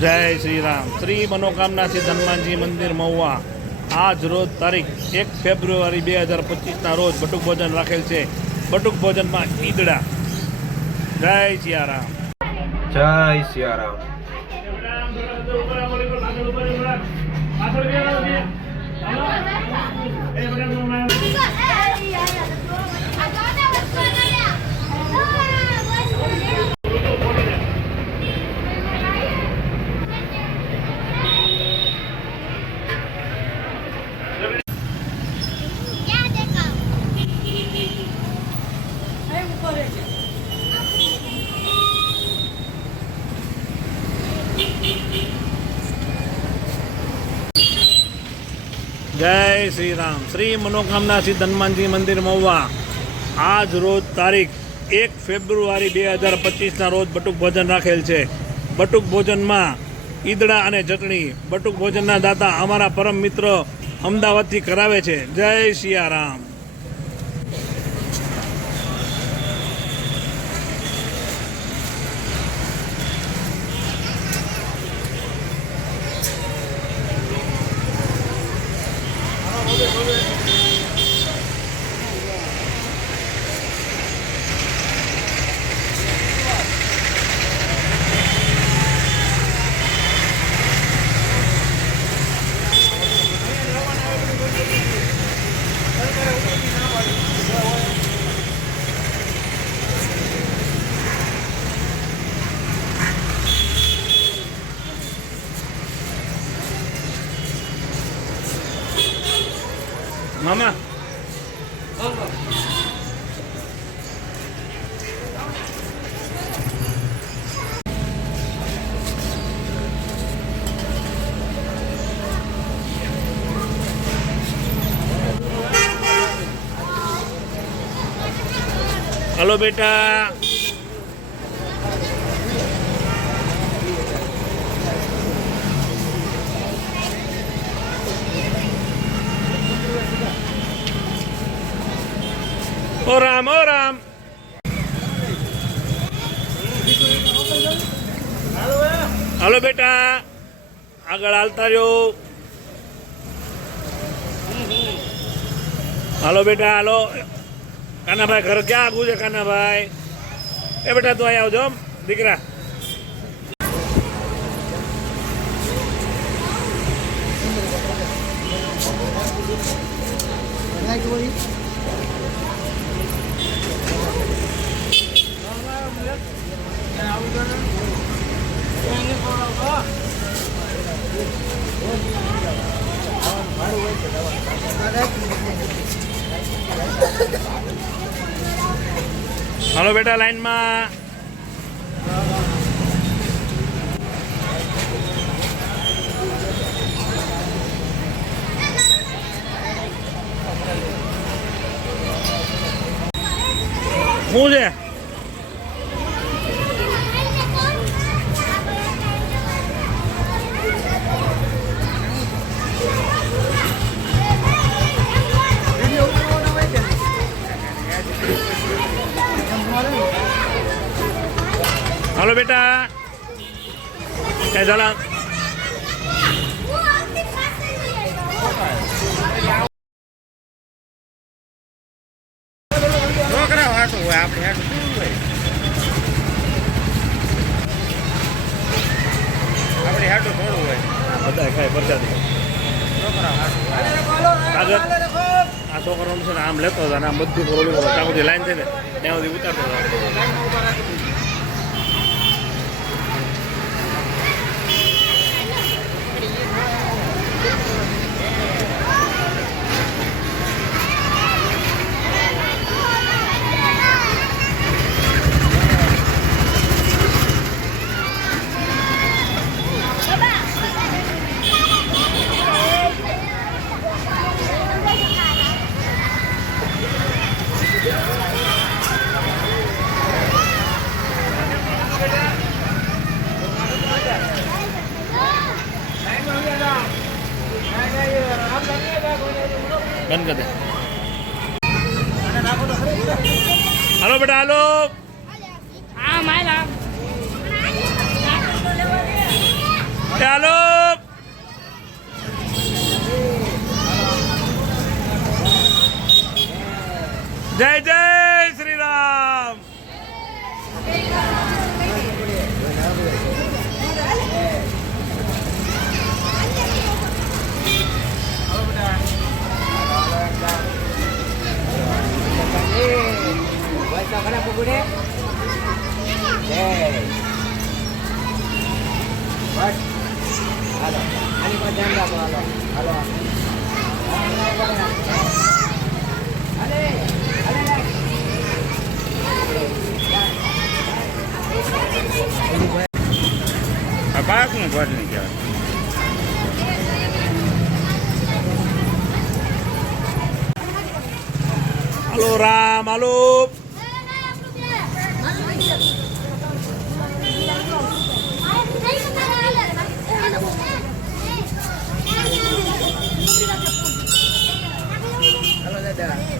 जय श्री राम। श्री मनोकामना सिद्ध हनुमान जी मंदिर महुआ आज रोज तारीख 1 फेब्रुआरी 2025 रोज बटुक भोजन राखेल है। बटुक भोजन में ईदड़ा। जय सिया राम। जय सिया राम। जय श्री राम। श्री मनोकामना सिद्ध हनुमान जी मंदिर महुआ आज रोज तारीख 1 फेब्रुआरी 2025 रोज बटुक भोजन राखेल है। बटुक भोजन में ईदड़ा और चटनी बटुक भोजन दाता अमरा परम मित्र अमदावाद थी करावे छे। जय सिया राम। मामा हेलो बेटा। ओ राम ओ राम। हेलो बेटा आगळ हालता रहो। हेलो बेटा हेलो। काना भाई घर क्या आगू है काना भाई। ए बेटा तू आया जो दीकरा। हेलो बेटा लाइन में। मुझे हेलो बेटा क्या चला। आ छोकरो आम लेतो आम बधु बधु लाइन थी ने उतारतो। बंद कर दे। हेलो बेटा हेलो। ચાલો જય જય શ્રી રામ. પાકનું ઘર નહીં કહેવાય. હાલો રામ હાલો. Halo dadah.